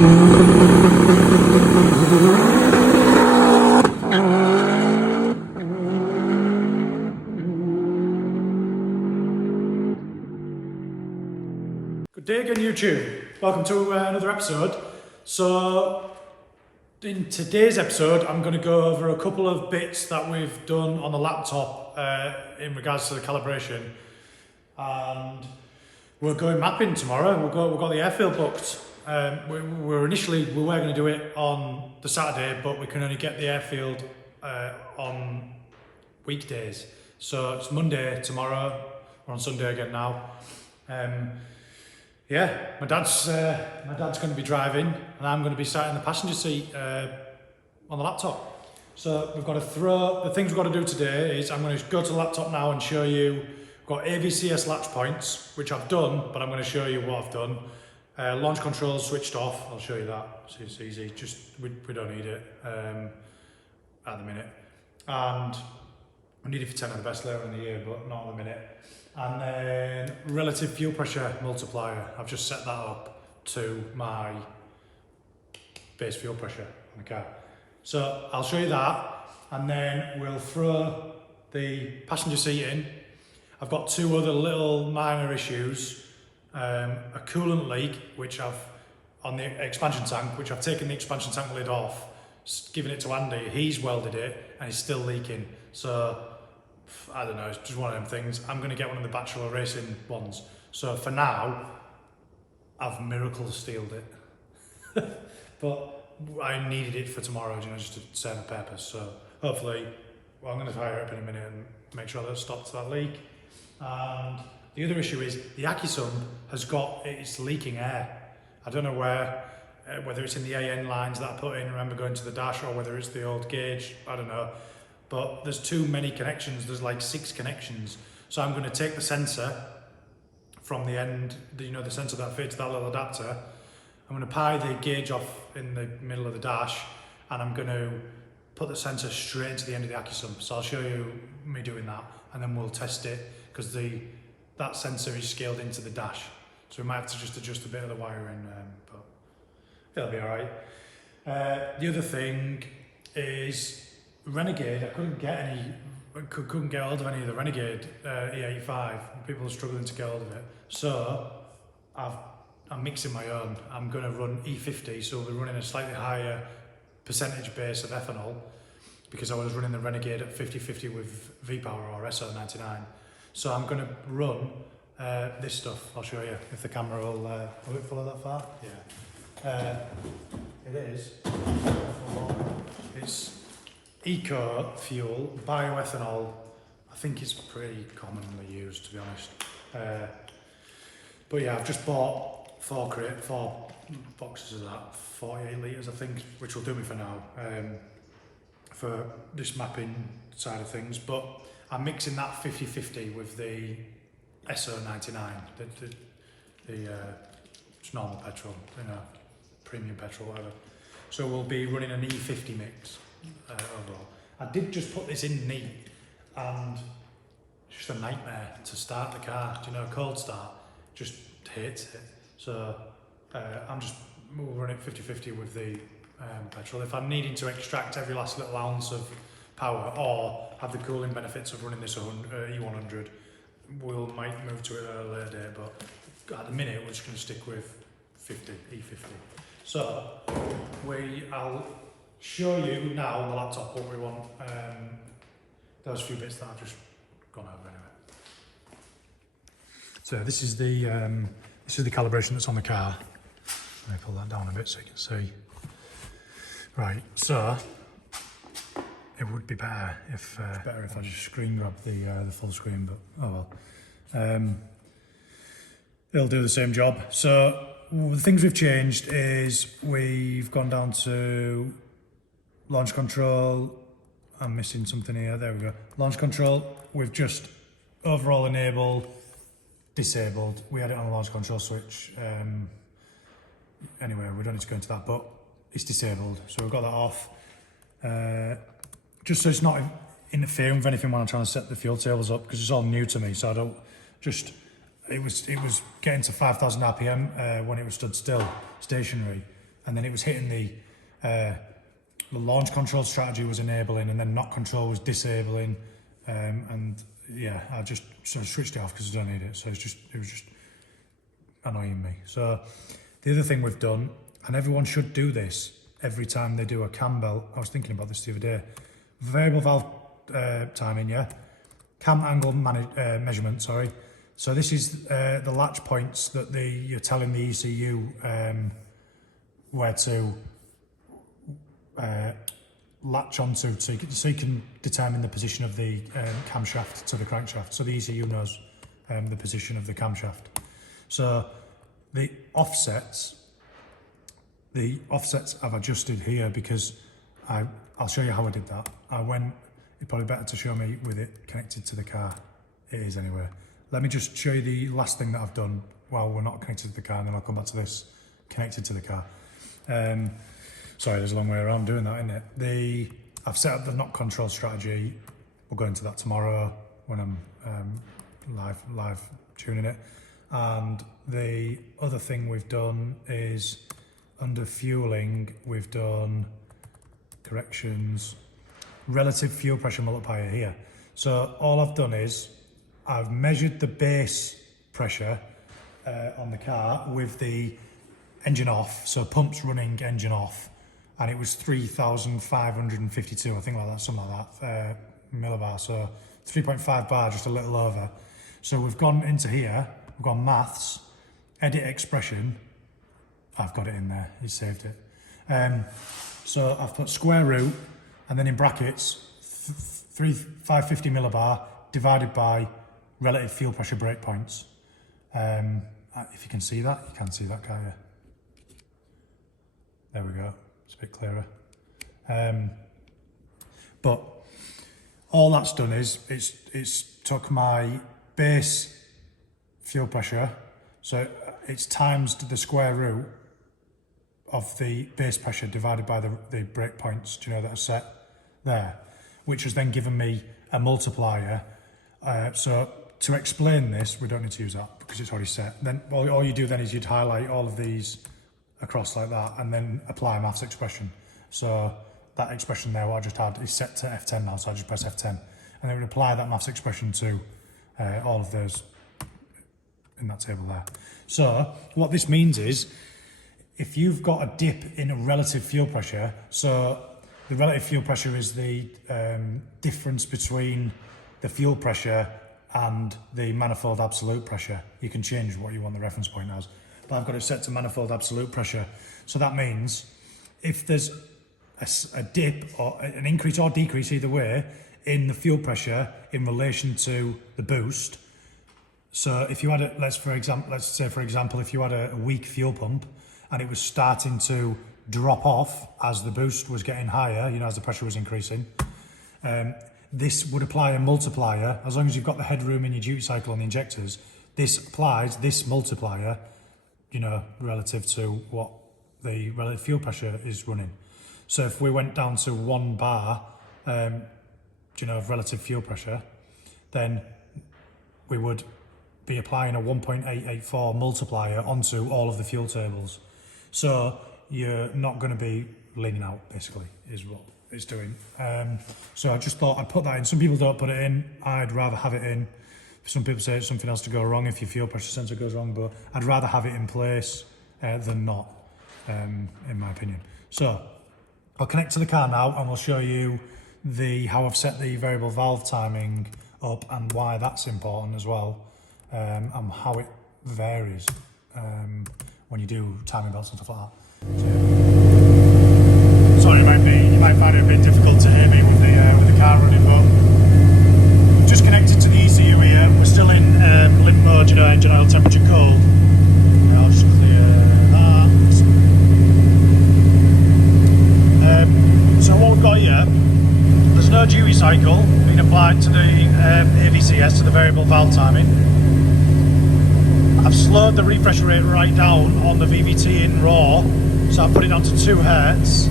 Good day again, YouTube. Welcome to another episode. So, in today's episode, I'm going to go over a couple of bits that we've done on the laptop in regards to the calibration. And we're going mapping tomorrow. We've got the airfield booked. We were going to do it on the Saturday, but we can only get the airfield on weekdays. So it's Monday tomorrow. We're on Sunday again now. Yeah, my dad's going to be driving, and I'm going to be sat in the passenger seat on the laptop. So we've got to the things we've got to do today is I'm going to go to the laptop now and show you. We've got AVCS latch points, which I've done, but I'm going to show you what I've done. Launch control switched off. I'll show you that. So it's easy. Just we don't need it at the minute, and we need it for 10 of the best later in the year, but not at the minute. And then relative fuel pressure multiplier. I've just set that up to my base fuel pressure on the car. So I'll show you that, and then we'll throw the passenger seat in. I've got two other little minor issues. A coolant leak, which on the expansion tank, which I've taken the expansion tank lid off, given it to Andy. He's welded it and it's still leaking. So I don't know, it's just one of them things. I'm going to get one of the Bachelor Racing ones. So for now, I've miracle steeled it. But I needed it for tomorrow, just to serve a purpose. So hopefully, I'm going to fire it up in a minute and make sure that it stops that leak. And the other issue is the Acusum it's leaking air. I don't know whether it's in the AN lines that I put in, remember going to the dash, or whether it's the old gauge, I don't know. But there's too many connections, there's like 6 connections. So I'm going to take the sensor from the end, the sensor that fits that little adapter. I'm going to pie the gauge off in the middle of the dash, and I'm going to put the sensor straight into the end of the Acusum. So I'll show you me doing that, and then we'll test it, because that sensor is scaled into the dash. So we might have to just adjust a bit of the wiring, but it'll be all right. The other thing is Renegade. I couldn't get hold of any of the Renegade E85. People are struggling to get hold of it. So I'm mixing my own. I'm going to run E50, so we're running a slightly higher percentage base of ethanol, because I was running the Renegade at 50-50 with V-Power or SO99. So I'm going to run this stuff. I'll show you if the camera will it follow that far? Yeah. It is. It's eco fuel, bioethanol. I think it's pretty commonly used, to be honest. But yeah, I've just bought 4 boxes of that, 48 litres I think, which will do me for now, for this mapping side of things. But I'm mixing that 50-50 with the SO99, the just normal petrol, premium petrol, whatever. So we'll be running an E50 mix overall. I did just put this in neat, and it's just a nightmare to start the car. Cold start just hates it. So we'll run it 50-50 with the petrol. If I'm needing to extract every last little ounce of power, or have the cooling benefits of running this E100, might move to it at a later date, but at the minute we're just going to stick with E50. So I'll show you now on the laptop what we want. Those few bits that I've just gone over anyway. So this is the calibration that's on the car. Let me pull that down a bit so you can see. Right, so it would be better if I just screen grab the full screen, but oh well. It'll do the same job. So the things we've changed is we've gone down to launch control. I'm missing something here. There we go. Launch control. We've just overall enabled, disabled. We had it on the launch control switch. Anyway, we don't need to go into that, but it's disabled. So we've got that off. Just so it's not interfering with anything when I'm trying to set the fuel tables up, because it's all new to me. So I don't it was getting to 5,000 RPM when it was stood still, stationary, and then it was hitting the launch control strategy was enabling, and then knock control was disabling, and yeah, I just sort of switched it off because I don't need it. So it was just annoying me. So the other thing we've done, and everyone should do this every time they do a cam belt. I was thinking about this the other day. Variable valve timing, yeah. Cam angle measurement, sorry. So this is the latch points that you're telling the ECU where to latch onto, so you can determine the position of the camshaft to the crankshaft. So the ECU knows the position of the camshaft. So the offsets I've adjusted here because I'll show you how I did that. It's probably better to show me with it connected to the car. It is anyway. Let me just show you the last thing that I've done while we're not connected to the car, and then I'll come back to this connected to the car. Sorry, there's a long way around doing that, isn't it? I've set up the knock control strategy. We'll go into that tomorrow when I'm live tuning it. And the other thing we've done is under fueling, we've done corrections, relative fuel pressure multiplier here. So all I've done is I've measured the base pressure on the car with the engine off, so pumps running, engine off, and it was 3,552, I think like that, something like that, millibar, so 3.5 bar, just a little over. So we've gone into here, we've gone maths, edit expression, I've got it in there, he saved it. So I've put square root, and then in brackets, 550 millibar divided by relative fuel pressure breakpoints. If you can see that, you can see that, can't you? There we go, it's a bit clearer. But all that's done is it's took my base fuel pressure, so it's times the square root of the base pressure divided by the breakpoints, do you know, that are set there, which has then given me a multiplier. So to explain this, we don't need to use that because it's already set. Then all you do then is you'd highlight all of these across like that and then apply a maths expression. So that expression there, what I just had, is set to F10 now, so I just press F10. And then we apply that maths expression to all of those in that table there. So what this means is, if you've got a dip in a relative fuel pressure, so the relative fuel pressure is the difference between the fuel pressure and the manifold absolute pressure. You can change what you want the reference point as, but I've got it set to manifold absolute pressure. So that means if there's a dip or an increase or decrease either way in the fuel pressure in relation to the boost. So if you had let's say for example, if you had a weak fuel pump and it was starting to drop off as the boost was getting higher, you know, as the pressure was increasing, this would apply a multiplier. As long as you've got the headroom in your duty cycle on the injectors, this applies this multiplier, you know, relative to what the relative fuel pressure is running. So if we went down to 1 bar, you know, of relative fuel pressure, then we would be applying a 1.884 multiplier onto all of the fuel tables. So you're not going to be leaning out, basically, is what it's doing. So I just thought I'd put that in. Some people don't put it in. I'd rather have it in. Some people say it's something else to go wrong if your fuel pressure sensor goes wrong, but I'd rather have it in place than not, in my opinion. So I'll connect to the car now and we'll show you how I've set the variable valve timing up and why that's important as well, and how it varies when you do timing belts and stuff like that. Sorry, you might find it a bit difficult to hear me with the car running, but just connected to the ECU here. We're still in limp mode, you know, engine oil temperature cold. I'll just clear that. So what we've got here, there's no duty cycle being applied to the AVCS, to the variable valve timing. I've slowed the refresh rate right down on the VVT in raw, so I've put it down to 2 Hertz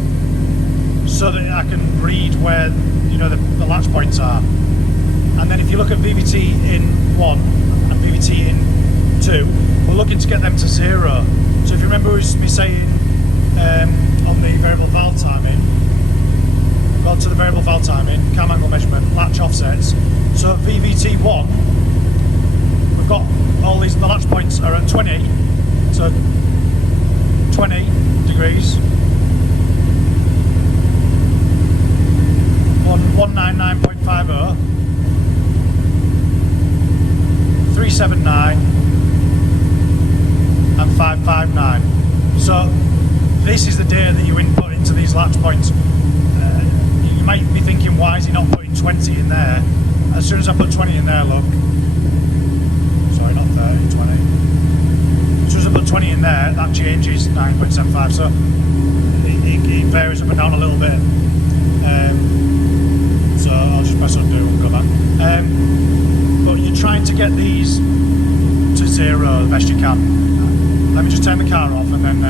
so that I can read where, you know, the latch points are. And then if you look at VVT in 1 and VVT in 2, we're looking to get them to 0. So if you remember me saying on the variable valve timing. Go to the variable valve timing, cam angle measurement, latch offsets. So VVT1, we've got all these, the latch points are at 20, so 20 degrees. 199.50, 379 and 559. So this is the data that you input into these latch points. You might be thinking, why is he not putting 20 in there? As soon as I put 20 in there, look. Sorry, not 30, 20. As soon as I put 20 in there, that changes 9.75. So it varies up and down a little bit. So I'll just press undo and go back. But you're trying to get these to 0 the best you can. Let me just turn the car off and then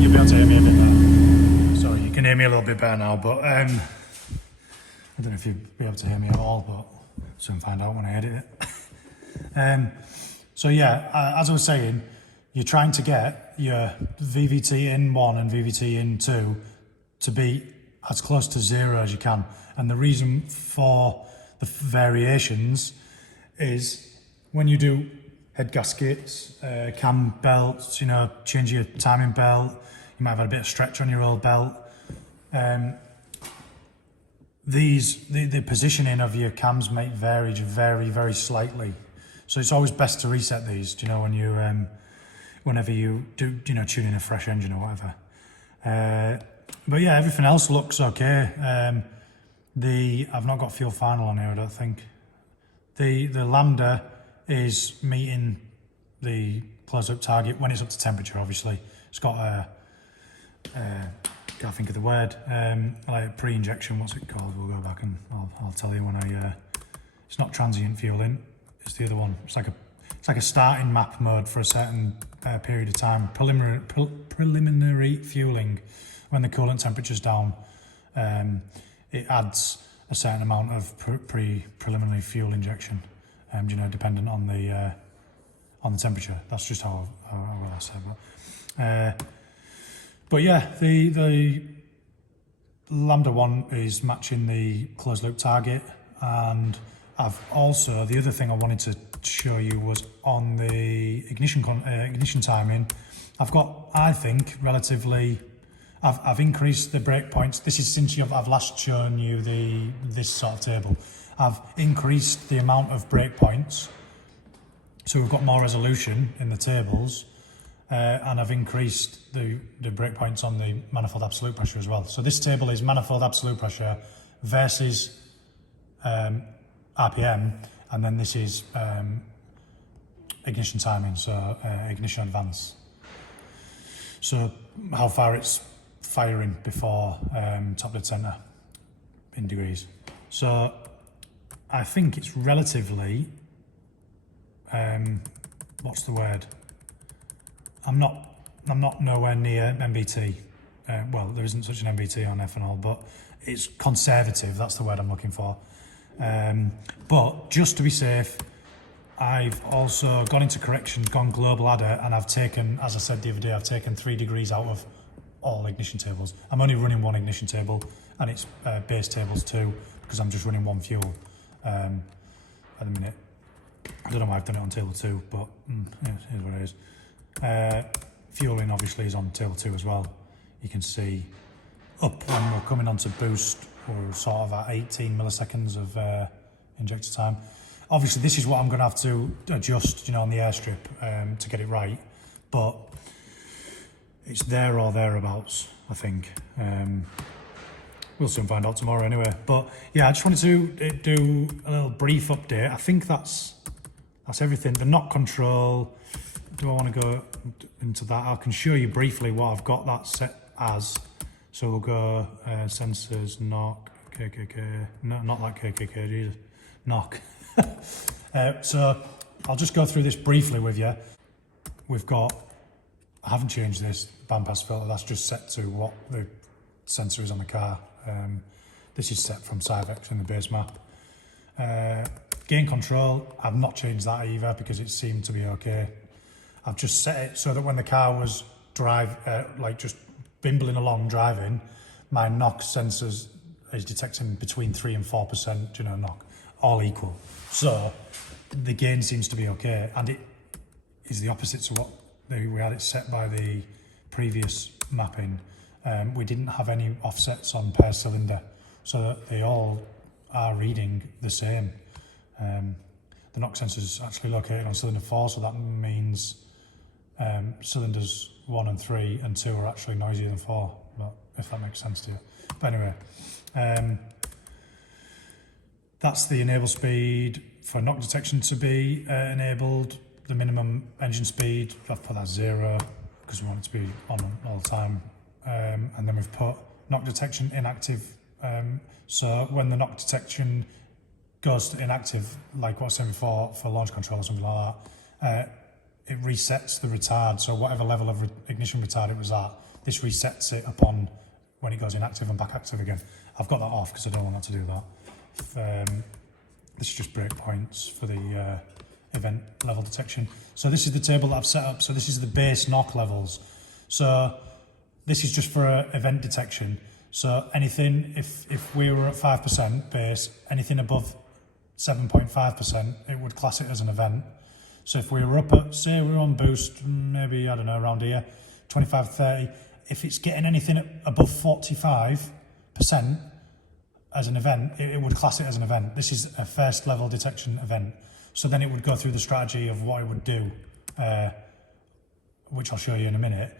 you'll be able to hear me a bit better. Sorry, you can hear me a little bit better now, but I don't know if you'll be able to hear me at all, but soon find out when I edit it. So yeah, as I was saying, you're trying to get your VVT in 1 and VVT in 2 to be as close to 0 as you can. And the reason for the variations is when you do head gaskets, cam belts, change your timing belt, you might have had a bit of stretch on your old belt. The positioning of your cams might vary very, very slightly. So it's always best to reset these, when you, whenever you do, tune in a fresh engine or whatever. But yeah, everything else looks okay. I've not got fuel final on here, I don't think. The lambda is meeting the close up target when it's up to temperature, obviously. It's got can't think of the word, like pre-injection, what's it called? We'll go back and I'll tell you when it's not transient fueling, it's the other one. It's like a starting map mode for a certain period of time. Preliminary fueling, when the coolant temperature's down, it adds a certain amount of preliminary fuel injection, dependent on the temperature. That's just how I say it. But yeah, the Lambda one is matching the closed loop target, and I've also, the other thing I wanted to show you was on the ignition timing. I've got, I think, relatively, I've increased the brake points. This is since I've last shown you this sort of table. I've increased the amount of brake points, so we've got more resolution in the tables, and I've increased the brake points on the manifold absolute pressure as well. So this table is manifold absolute pressure versus RPM, and then this is ignition timing, so ignition advance. So how far it's firing before top dead center in degrees. So I think it's relatively, what's the word? I'm not nowhere near MBT. Well, there isn't such an MBT on ethanol, but it's conservative. That's the word I'm looking for. But just to be safe, I've also gone into corrections, gone global adder, and I've taken, as I said the other day, I've taken 3 degrees out of all ignition tables. I'm only running one ignition table, and it's base tables too, because I'm just running one fuel at the minute. I don't know why I've done it on table 2, but yeah, here's what it is. Fueling obviously is on table 2 as well. You can see up when we're coming on to boost, we're sort of at 18 milliseconds of injector time. Obviously this is what I'm going to have to adjust, on the airstrip to get it right, but it's there or thereabouts, I think. We'll soon find out tomorrow anyway. But yeah, I just wanted to do a little brief update. I think that's everything. The knock control, do I want to go into that? I can show you briefly what I've got that set as. So we'll go sensors, knock, KKK, no, not that KKK, Jesus, knock. So I'll just go through this briefly with you. We've got, I haven't changed this bandpass filter, that's just set to what the sensor is on the car. This is set from Cyvex in the base map. Gain control, I've not changed that either because it seemed to be okay. I've just set it so that when the car was just bimbling along driving, my knock sensors is detecting between 3 and 4%, knock, all equal. So the gain seems to be okay, and it is the opposite to what we had it set by the previous mapping. We didn't have any offsets on per cylinder, so they all are reading the same. The knock sensor is actually located on cylinder 4, so that means cylinders 1 and 3 and 2 are actually noisier than 4, but if that makes sense to you. But anyway, that's the enable speed for knock detection to be enabled. The minimum engine speed, I've put that 0 because we want it to be on all the time. And then we've put knock detection inactive. So when the knock detection goes to inactive, like what I was saying before for launch control or something like that, it resets the retard. So whatever level of ignition retard it was at, this resets it upon when it goes inactive and back active again. I've got that off because I don't want that to do that. This is just breakpoints for the event level detection. So this is the table that I've set up. So this is the base knock levels. So this is just for event detection. So anything, if we were at 5% base, anything above 7.5%, it would class it as an event. So if we were up at, say we were on boost, maybe, I don't know, around here, 25, 30, if it's getting anything above 45% as an event, it would class it as an event. This is a first level detection event. So then it would go through the strategy of what it would do, which I'll show you in a minute,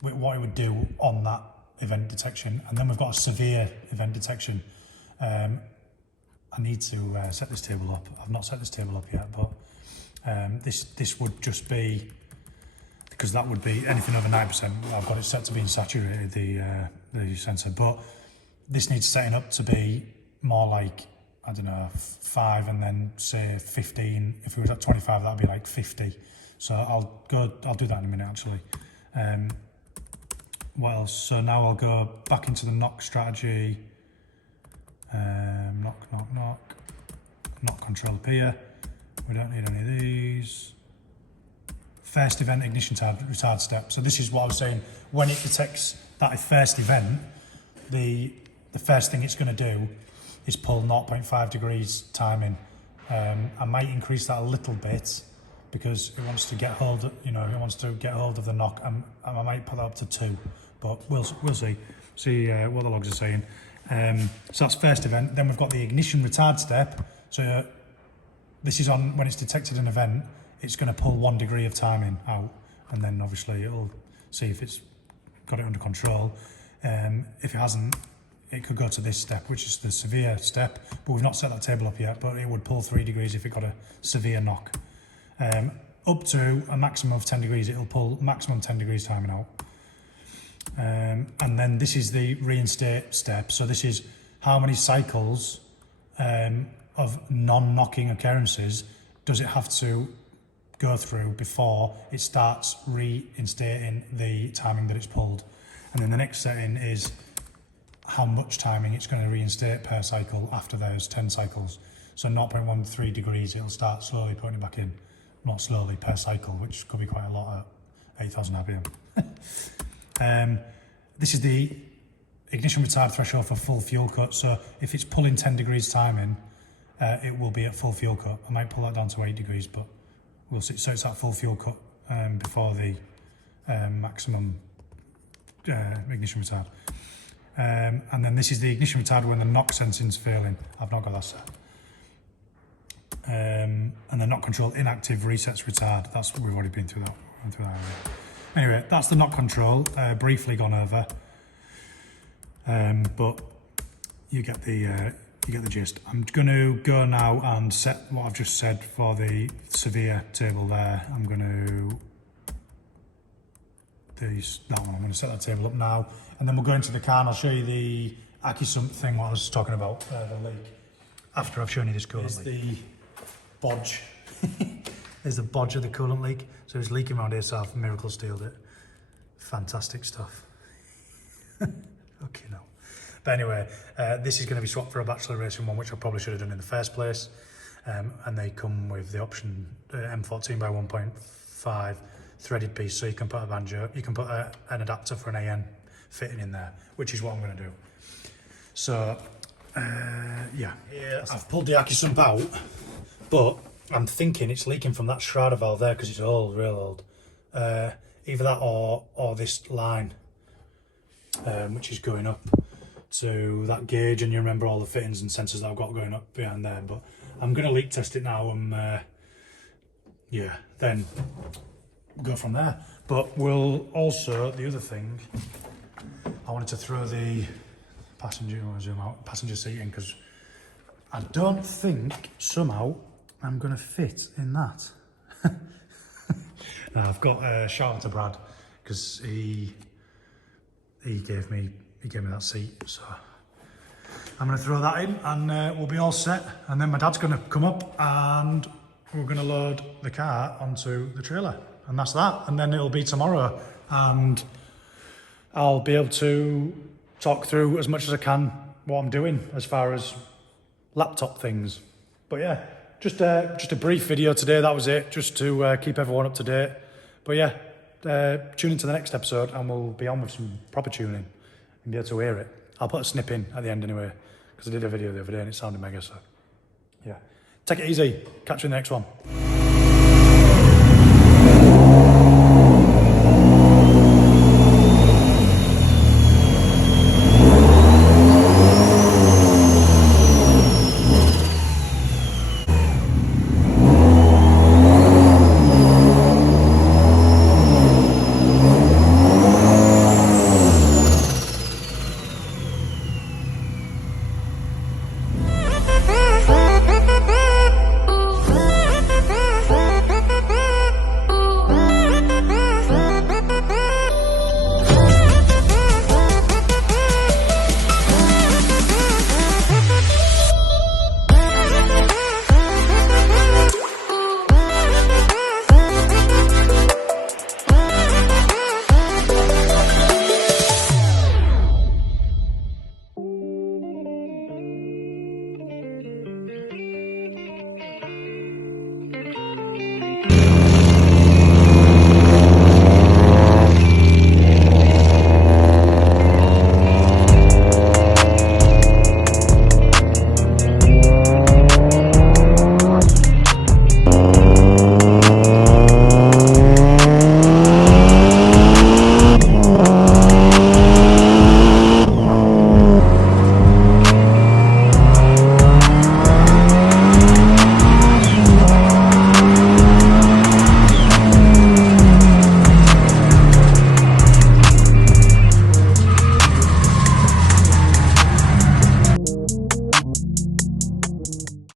what it would do on that event detection. And then we've got a severe event detection. I need to set this table up. I've not set this table up yet, but this would just be, because that would be anything over 9%. I've got it set to being saturated, the sensor, but this needs setting up to be more like, I don't know, 5 and then say 15. If it was at 25, that'd be like 50. So I'll do that in a minute actually. What else? So now I'll go back into the knock strategy. Knock control up here. We don't need any of these. First event ignition retard step. So this is what I was saying. When it detects that first event, the first thing it's going to do is pull 0.5 degrees timing. I might increase that a little bit because it wants to get hold of, it wants to get hold of the knock. I might put that up to 2, but we'll see. See what the logs are saying. So that's first event. Then we've got the ignition retard step. So this is on when it's detected an event, it's going to pull 1 degree of timing out, and then obviously it'll see if it's got it under control. If it hasn't, it could go to this step, which is the severe step, but we've not set that table up yet, but it would pull 3 degrees if it got a severe knock. Up to a maximum of 10 degrees, it'll pull maximum 10 degrees timing out. And then this is the reinstate step. So this is how many cycles of non-knocking occurrences does it have to go through before it starts reinstating the timing that it's pulled. And then the next setting is how much timing it's going to reinstate per cycle after those 10 cycles. So 0.13 degrees, it'll start slowly putting it back in. Not slowly, per cycle, which could be quite a lot at 8,000 RPM. This is the ignition retard threshold for full fuel cut. So if it's pulling 10 degrees timing, it will be at full fuel cut. I might pull that down to 8 degrees, but we'll see. So it's at full fuel cut before the maximum ignition retard. And then this is the ignition retard when the knock sensing's failing. I've not got that set. And the knock control inactive resets retard. We've already been through that. Anyway, that's the knock control. Briefly gone over, but you get the gist. I'm going to go now and set what I've just said for the severe table there. I'm going to I'm going to set that table up now, and then we'll go into the car and I'll show you the Akisump thing, what I was talking about, the leak. After I've shown you this coolant leak. The bodge. There's the bodge of the coolant leak. So it's leaking around here, so I've miracle steeled it. Fantastic stuff. Okay, no. But anyway, this is going to be swapped for a Bachelor Racing one, which I probably should have done in the first place. And they come with the option M14 by 1.5 threaded piece, so you can put a banjo, you can put an adapter for an AN fitting in there, which is what I'm going to do. So yeah, I've pulled the Aki-sump out, but I'm thinking it's leaking from that shrouder valve there because it's old, real old. Either that or this line, which is going up to that gauge, and you remember all the fittings and sensors that I've got going up behind there. But I'm going to leak test it now and yeah, then go from there. But we'll also, the other thing, I wanted to throw the passenger seat in, because I don't think somehow I'm going to fit in that. Now, I've got a shout out to Brad, because he gave me that seat, so I'm going to throw that in and we'll be all set. And then my dad's going to come up and we're going to load the car onto the trailer, and that's that. And then it'll be tomorrow, and I'll be able to talk through as much as I can what I'm doing as far as laptop things. But yeah, just a brief video today, that was it, just to keep everyone up to date. But yeah, tune into the next episode and we'll be on with some proper tuning and be able to hear it. I'll put a snip in at the end anyway, because I did a video the other day and it sounded mega, so yeah. Take it easy, catch you in the next one.